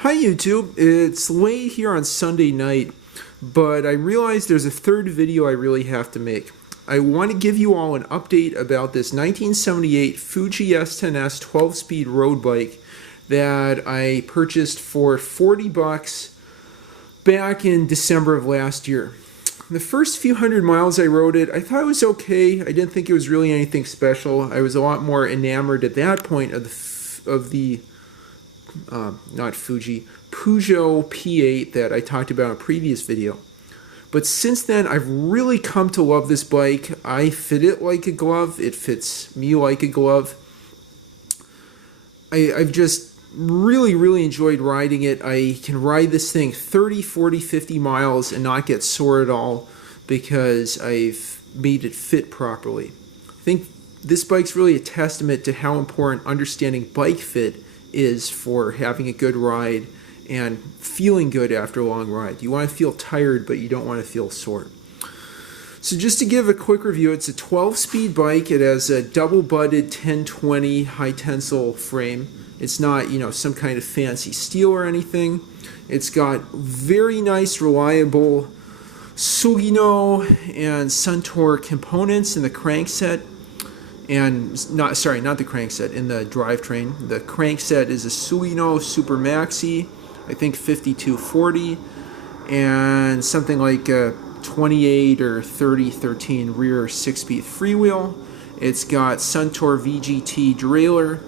Hi YouTube, it's late here on Sunday night, but I realized there's a third video I really have to make. I want to give you all an update about this 1978 Fuji S10-S 12-speed road bike that I purchased for 40 bucks back in December of last year. The first few hundred miles I rode it, I thought it was okay. I didn't think it was really anything special. I was a lot more enamored at that point of the not Fuji, Peugeot P8 that I talked about in a previous video. But since then, I've really come to love this bike. I fit it like a glove. It fits me like a glove. I've just really enjoyed riding it. I can ride this thing 30, 40, 50 miles and not get sore at all because I've made it fit properly. I think this bike's really a testament to how important understanding bike fit is for having a good ride and feeling good after a long ride. You want to feel tired, but you don't want to feel sore. So just to give a quick review, it's a 12-speed bike. It has a double-butted 1020 high-tensile frame. It's not, some kind of fancy steel or anything. It's got very nice, reliable Sugino and Suntour components in the crankset. And not the crankset, in the drivetrain. The crankset is a Sugino Super Maxi, I think 5240, and something like a 28 or 3013 rear 6-speed freewheel. It's got Suntour VGT derailleur.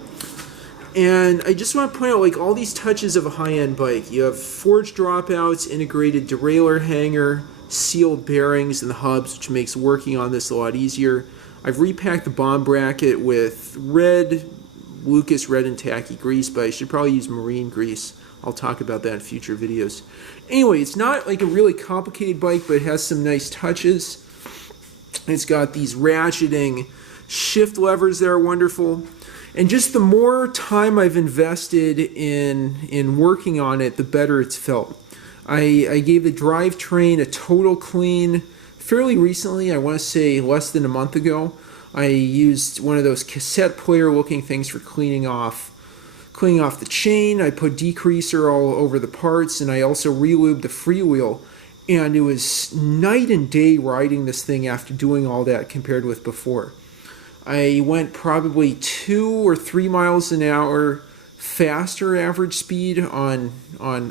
And I just want to point out, all these touches of a high-end bike. You have forged dropouts, integrated derailleur hanger, sealed bearings in the hubs, which makes working on this a lot easier. I've repacked the bomb bracket with red Lucas red and tacky grease, but I should probably use marine grease. I'll talk about that in future videos. Anyway, it's not like a really complicated bike, but it has some nice touches. It's got these ratcheting shift levers that are wonderful. And just the more time I've invested in working on it, the better it's felt. I gave the drivetrain a total clean fairly recently. I want to say less than a month ago. I used one of those cassette player looking things for cleaning off the chain. I put degreaser all over the parts, and I also re-lubed the freewheel. And it was night and day riding this thing after doing all that compared with before. I went probably 2 or 3 miles an hour faster average speed on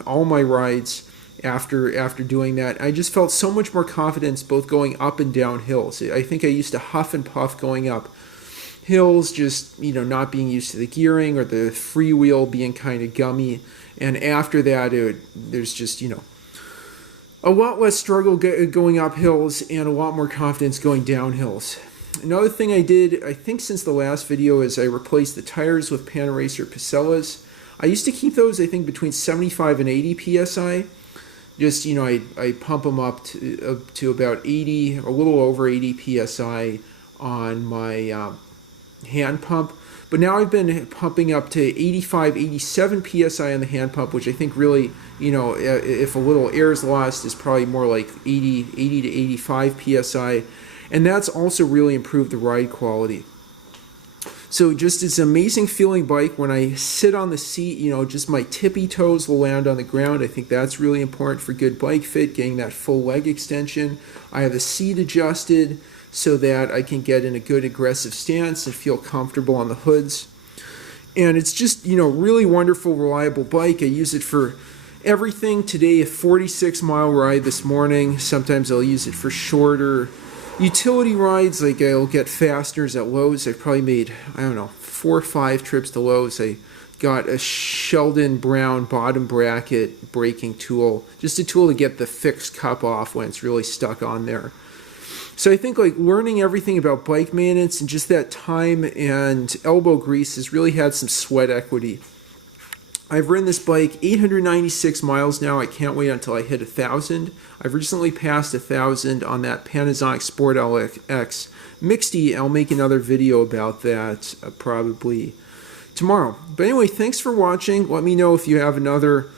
all my rides after doing that. I just felt so much more confidence both going up and down hills. I think I used to huff and puff going up hills, just not being used to the gearing or the freewheel being kind of gummy. And after that, there's just a lot less struggle going up hills and a lot more confidence going down hills. Another thing I did, I think since the last video, is I replaced the tires with Panaracer Pacellas. I used to keep those, I think, between 75 and 80 psi. Just, I pump them up to about 80, a little over 80 psi on my hand pump. But now I've been pumping up to 85, 87 psi on the hand pump, which I think really, if a little air is lost, is probably more like 80 to 85 psi. And that's also really improved the ride quality. So just it's an amazing feeling bike. When I sit on the seat, just my tippy toes will land on the ground. I think that's really important for good bike fit, getting that full leg extension. I have the seat adjusted so that I can get in a good aggressive stance and feel comfortable on the hoods. And it's just, really wonderful, reliable bike. I use it for everything. Today, a 46-mile ride this morning. Sometimes I'll use it for shorter utility rides, like I'll get fasteners at Lowe's. I've probably made, 4 or 5 trips to Lowe's. I got a Sheldon Brown bottom bracket braking tool, just a tool to get the fixed cup off when it's really stuck on there. So I think learning everything about bike maintenance and just that time and elbow grease has really had some sweat equity. I've ridden this bike 896 miles now. I can't wait until I hit 1,000. I've recently passed 1,000 on that Panasonic Sport LX Mixty. I'll make another video about that probably tomorrow. But anyway, thanks for watching. Let me know if you have another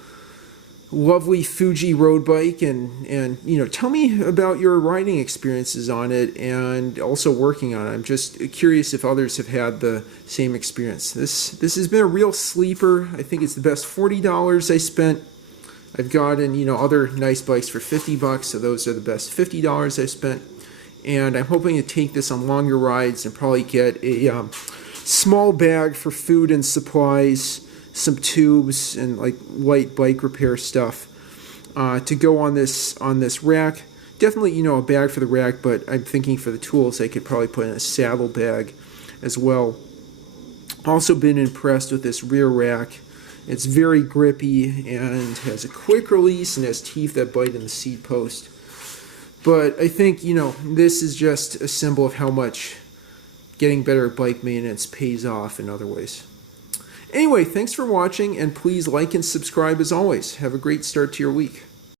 lovely Fuji road bike, and tell me about your riding experiences on it and also working on it. I'm just curious if others have had the same experience. This has been a real sleeper. I think it's the best $40 I spent. I've gotten other nice bikes for $50, so those are the best $50 I've spent. And I'm hoping to take this on longer rides and probably get a small bag for food and supplies, some tubes, and like light bike repair stuff to go on this rack. Definitely a bag for the rack, but I'm thinking for the tools I could probably put in a saddle bag as well. Also been impressed with this rear rack. It's very grippy and has a quick release and has teeth that bite in the seat post. But I think this is just a symbol of how much getting better at bike maintenance pays off in other ways. Anyway, thanks for watching, and please like and subscribe as always. Have a great start to your week.